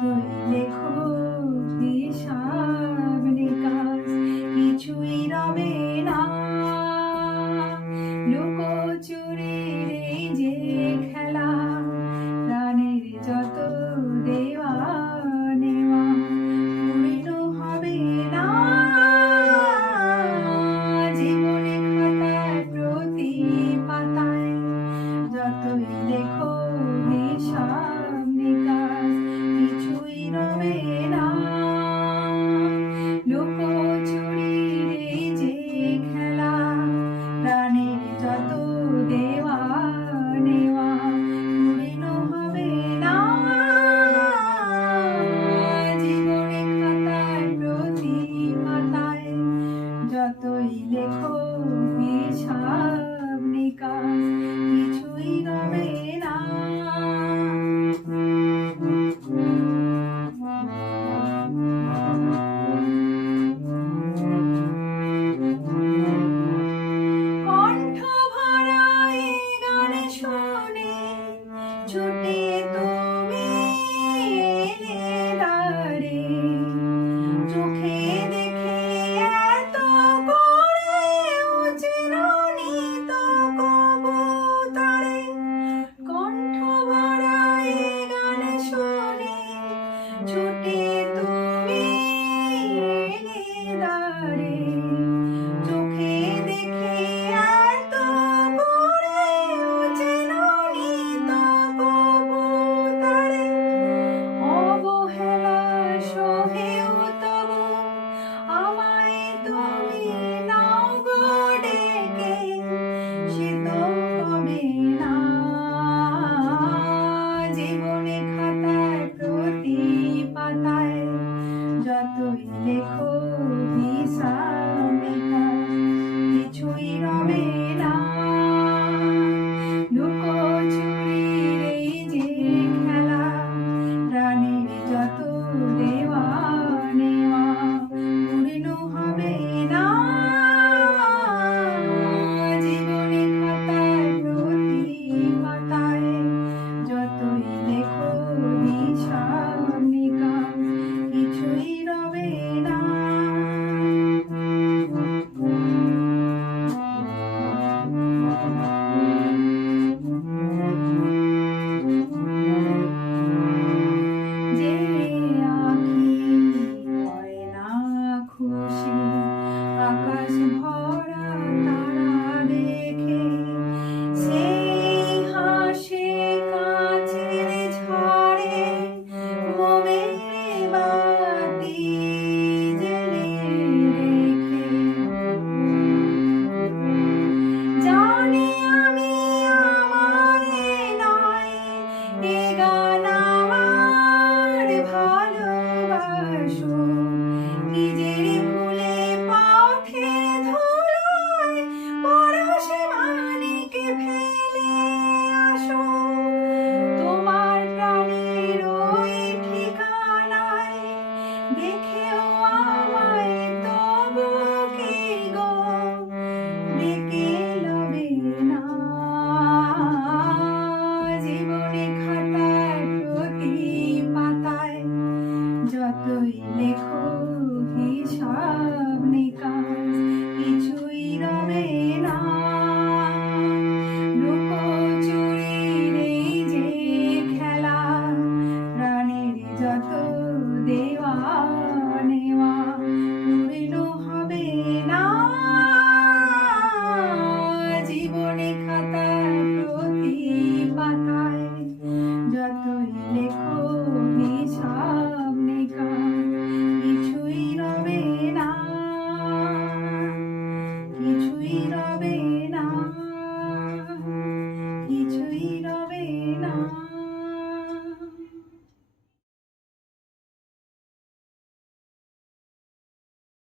对。শুনে ছুটে